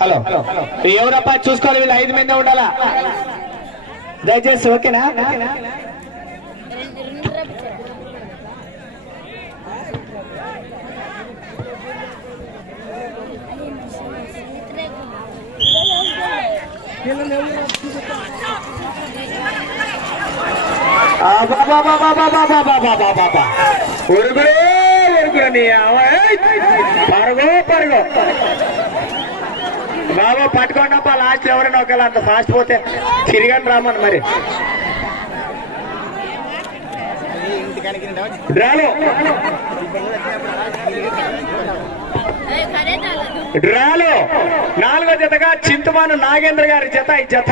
Hello. ఎవరప్పా చూసుకోవాలి వీళ్ళు ఐదు మంది ఉండాలా? దయచేసి ఓకేనా? ఉరుగుడే ఉరుగుడు నీ పరుగు పరుగు బాబా పట్టుకోండప్ప లాస్ట్ ఎవరైనా ఒకవేళ అంత ఫాస్ట్ పోతే తిరిగని రామని మరి డ్రాలో డ్రాలో నాలుగో జతగా చింతమాను నాగేంద్ర గారి జత ఈ జత.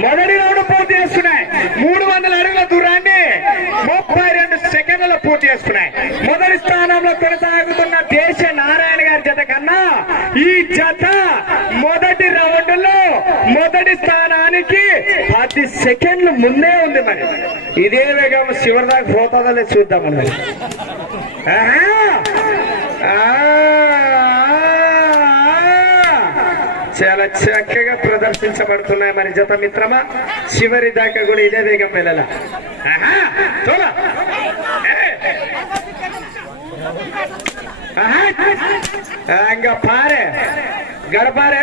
మొదటి రౌండ్ పూర్తి చేసుకున్నాయి మూడు వందల అడుగుల దూరాన్ని ముప్పై రెండు సెకండ్లలో పూర్తి చేసుకున్నాయి మొదటి స్థానంలో కొనసాగుతున్న దేశ నారాయణ గారి జత కన్నా ఈ జత మొదటి రౌండ్లో మొదటి స్థానానికి పది సెకండ్లు ముందే ఉంది మరి. ఇదే వేగం చివరి దాకా పోతుందో లేదు చూద్దాం మరి చాలా చక్కగా ప్రదర్శించబడుతున్నాయి మరి జత మిత్రమా. చివరి దాకా కూడా ఇదే వేగం వెళ్ళాల. ఇంకా పారే. గడపారే.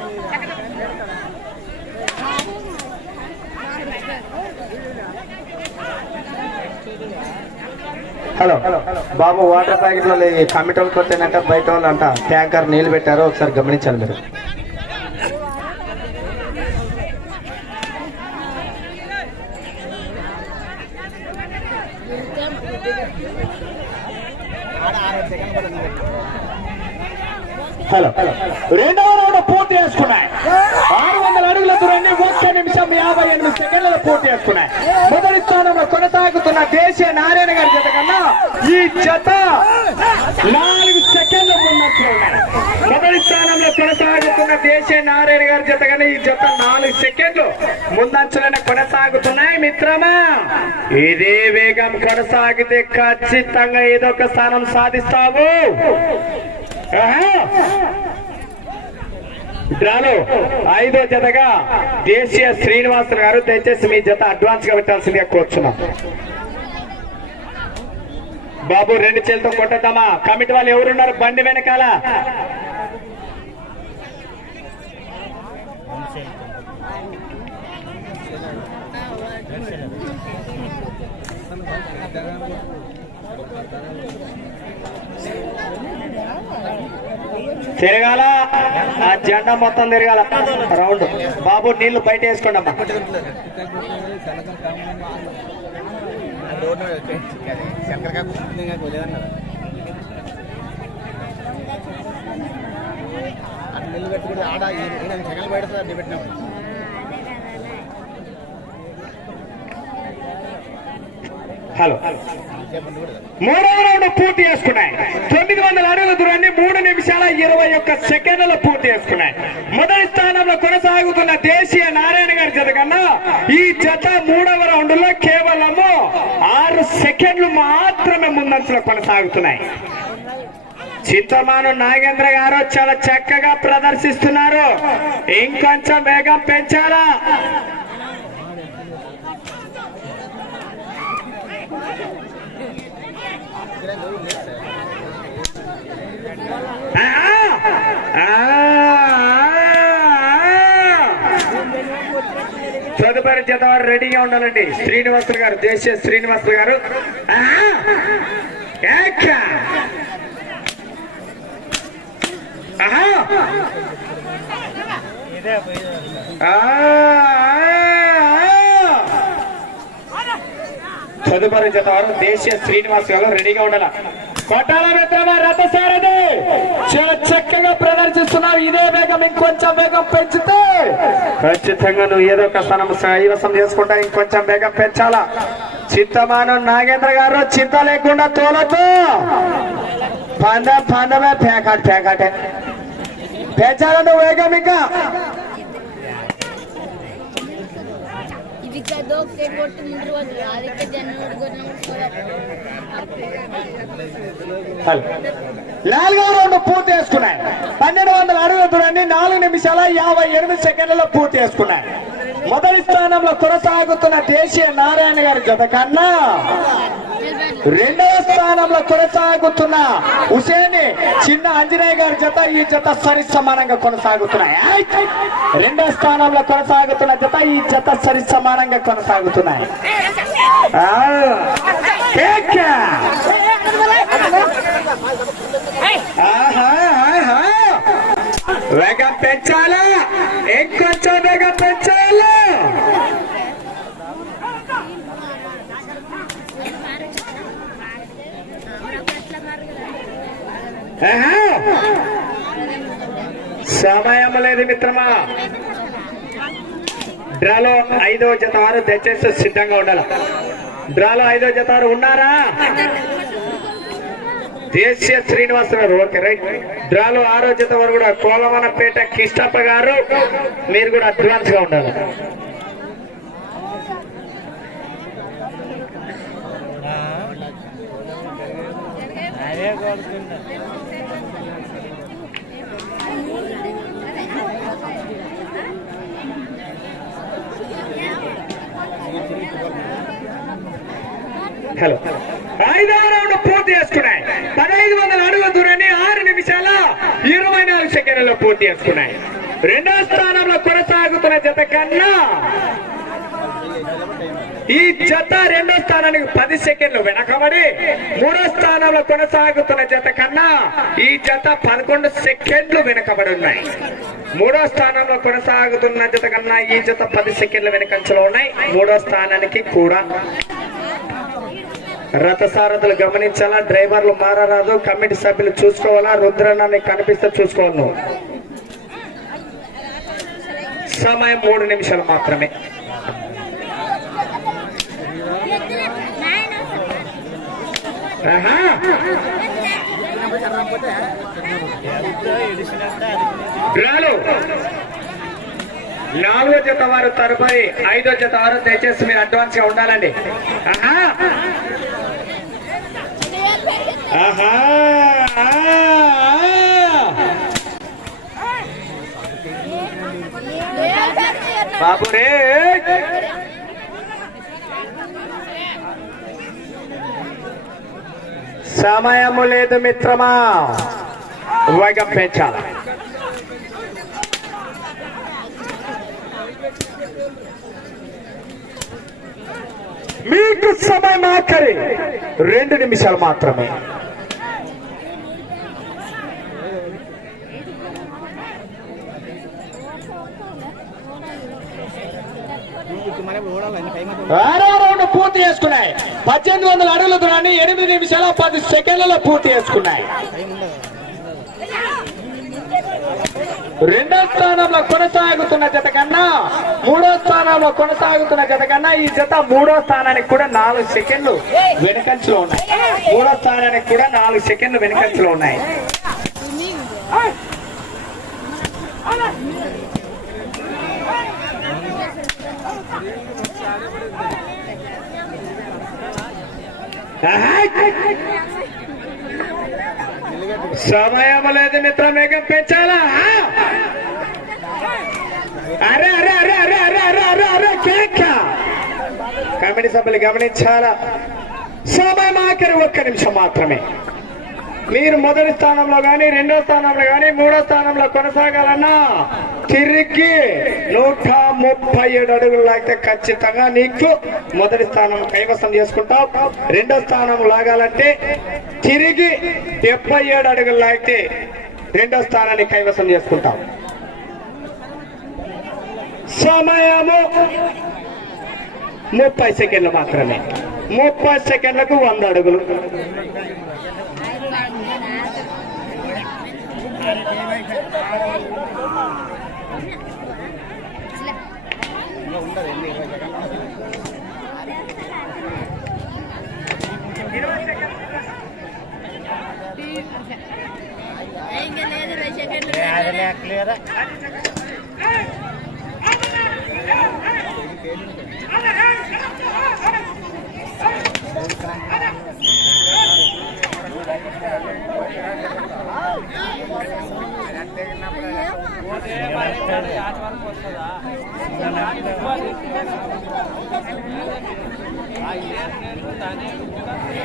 హలో. బాబు వాటర్ ప్యాకెట్లో కమిటీ వాళ్ళు కొట్టానంట బయట వాళ్ళు అంట. ట్యాంకర్ నీళ్ళు పెట్టారు ఒకసారి గమనించాలి మీరు. హలో. రెండవ రౌండ్ పూర్తి చేసుకున్నాయి. యాభై ఎనిమిది సెకండ్లలో పూర్తి చేసుకున్నాయి మొదటి స్థానంలో కొనసాగుతున్న దేశీయ నారాయణ గారి జత కన్నా ఈ జత నాలుగు సెకండ్ల ముందంచు ఉన్నాయి. మొదటి స్థానంలో కొనసాగుతున్న దేశీయ నారాయణ గారి జత కన్నా ఈ జత నాలుగు సెకండ్లు ముందంచలన కొనసాగుతున్నాయి. మిత్రమా ఇదే వేగం కొనసాగితే ఖచ్చితంగా ఏదో ఒక స్థానం సాధిస్తావు. రాను ఐదో జతగా దేశీయ శ్రీనివాస్ గారు దయచేసి మీ జత అడ్వాన్స్గా పెట్టాల్సిందిగా కోరుచున్నాం. బాబు రెండు చేలతో కొట్టద్దామా కమిటీ వాళ్ళు ఎవరున్నారు? బండి వెనకాల. తిరగాల. ఆ జెండా మొత్తం తిరగాల. రౌండ్. బాబు నీళ్ళు బయట వేసుకోండి అమ్మా నీళ్ళు పెట్టుకుంటే ఆడ సెకండ్ అడ్డు హలో. మూడవ రౌండ్ పూర్తి చేసుకున్నాయి. తొమ్మిది వందల అడుగుల దూరాన్ని మూడు నిమిషాల ఇరవై ఒక్క సెకండ్ల పూర్తి చేసుకున్నాయి. మొదటి స్థానంలో కొనసాగుతున్న దేశీయ నారాయణ గారి జత కన్నా ఈ జత మూడవ రౌండ్లో కేవలము ఆరు సెకండ్లు మాత్రమే ముందంచలో కొనసాగుతున్నాయి. చింతమాను నాగేంద్ర గారు చాలా చక్కగా ప్రదర్శిస్తున్నారు. ఇంకొంచెం వేగం పెంచాలా? తదుపరి జత వారు రెడీగా ఉండాలండి. శ్రీనివాసులు గారు దేశీయ శ్రీనివాసులు గారు. ఆహా! ఆ! ఆ! తదుపరి జత వారు దేశీయ శ్రీనివాస్ గారు రెడీగా ఉండాల? కొట్టాల మిత్రమా రథసారథి! చాలా చక్కగా ప్రదర్శిస్తున్నావు. ఇదే వేగం ఇంకొంచెం వేగం పెంచితే! ఖచ్చితంగా నువ్వు ఏదో ఒక స్థానం సైవసం చేసుకుంటా ఇంకొంచెం వేగం పెంచాలా? చింతమాను నాగేంద్ర గారు చింత లేకుండా తోలతో పందెం పందమే పేకాట్ పేకాటే. పెంచాలా వేగం ఇంకా? లాల్ దోక్తే రెండు పూర్తి చేసుకున్నాయి. పన్నెండు వందల అరవై దూరాన్ని నాలుగు నిమిషాల యాభై ఎనిమిది సెకండ్లలో పూర్తి చేసుకున్నాయి. మొదటి స్థానంలో కొనసాగుతున్న దేశీయ నారాయణ గారి జత కన్నా రెండవ స్థానంలో కొనసాగుతున్న హుసేని చిన్న ఆంజనేయ గారి జత ఈ జత సరి సమానంగా కొనసాగుతున్నాయి. రెండవ స్థానంలో కొనసాగుతున్న జత ఈ జత సరి సమానంగా కొనసాగుతున్నాయి వేగం పెంచాలా? ఇంకొంచెం వేగం పెంచాలా ఆహా. సమయం లేదు మిత్రమా. డ్రాలో ఐదో జత వారు దయచేసి సిద్ధంగా ఉండాలి. డ్రాలో ఐదో జత వారు ఉన్నారా? దేశీయ శ్రీనివాసరావు ఓకే రైట్. డ్రాలో ఆరో జత వారు కూడా కోలవనపేట కిష్టప్ప గారు. మీరు కూడా అడ్వాన్స్గా ఉండాలి. హలో. ఐదవ రౌండ్ పూర్తి చేసుకున్నాయి. పదహైదు వందల అడుగుల దూరాన్ని ఆరు నిమిషాల ఇరవై నాలుగు సెకండ్లలో పూర్తి చేసుకున్నాయి. రెండో స్థానంలో కొనసాగుతున్న జత కన్నా ఈ జత రెండో స్థానానికి పది సెకండ్లు వెనకబడి మూడో స్థానంలో కొనసాగుతున్న జత కన్నా ఈ జత పదకొండు సెకండ్లు వెనకబడి ఉన్నాయి. మూడో స్థానంలో కొనసాగుతున్న జత కన్నా ఈ జత పది సెకండ్లు వెనకంచలో ఉన్నాయి. మూడో స్థానానికి కూడా రథసారథులు గమనించాలా? డ్రైవర్లు మారరాదు. కమిటీ సభ్యులు చూసుకోవాలా? రుద్రనాన్ని కనిపిస్తే చూసుకోవాలి సమయం మూడు నిమిషాలు మాత్రమే ఆహా. డ్రాలు నాలుగో జత వారు తరుపరి ఐదో జత వారు దయచేసి మీరు అడ్వాన్స్గా ఉండాలండి ఆహా ఆహా బాబు రే సమయము లేదు మిత్రమా వేగం పెంచాల మీకు సమయం ఆఖరి రెండు నిమిషాలు మాత్రమే ఓడాలి పూర్తి చేసుకున్నాయి. పద్దెనిమిది వందల అడుగుల దూరాన్ని ఎనిమిది నిమిషాల పది సెకండ్లలో పూర్తి చేసుకున్నాయి. రెండో స్థానంలో కొనసాగుతున్న జత కన్నా మూడో స్థానంలో కొనసాగుతున్న జత కన్నా ఈ జత మూడో స్థానానికి కూడా నాలుగు సెకండ్లు వెనుకంచులో ఉన్నాయి. మూడో స్థానానికి కూడా నాలుగు సెకండ్లు వెనుకంచులో ఉన్నాయి. సమయం లేదు మిత్రం వేగం పెంచాలా? అరే అరే అరే అరే అరే అరే అరే అరే కేక. కమిటీ సభ్యులు గమనించాలా? సమయం ఆఖరి ఒక్క నిమిషం మాత్రమే. మీరు మొదటి స్థానంలో కానీ రెండో స్థానంలో కానీ మూడో స్థానంలో కొనసాగాలన్నా తిరిగి నూట ముప్పై ఏడు అడుగులు లాగితే ఖచ్చితంగా నీకు మొదటి స్థానం కైవసం చేసుకుంటావు రెండో స్థానం లాగాలంటే తిరిగి డెబ్బై ఏడు అడుగులు లాగితే రెండో స్థానాన్ని కైవసం చేసుకుంటాం. సమయము ముప్పై సెకండ్లు మాత్రమే. ముప్పై సెకండ్లకు వంద అడుగులు. Come here. హలో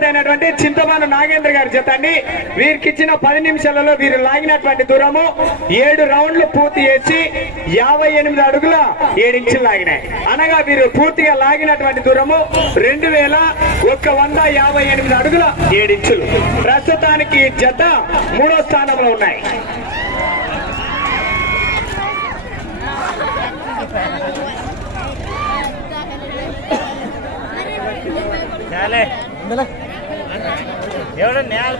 జత అయినటువంటి చింతమాను నాగేంద్ర గారి జత అండి వీరికి ఇచ్చిన పది నిమిషాలలో వీరు లాగినటువంటి దూరము ఏడు రౌండ్లు పూర్తి చేసి యాభై ఎనిమిది అడుగుల ఏడు ఇంచులు లాగినాయి. అనగా వీరు పూర్తిగా లాగినటువంటి దూరము రెండు వేల ఒక్క వంద యాభై ఎనిమిది అడుగుల ఏడు ఇంచులు. ప్రస్తుతానికి జత మూడో స్థానంలో ఉన్నాయి. చాలే. ఎవడు నేల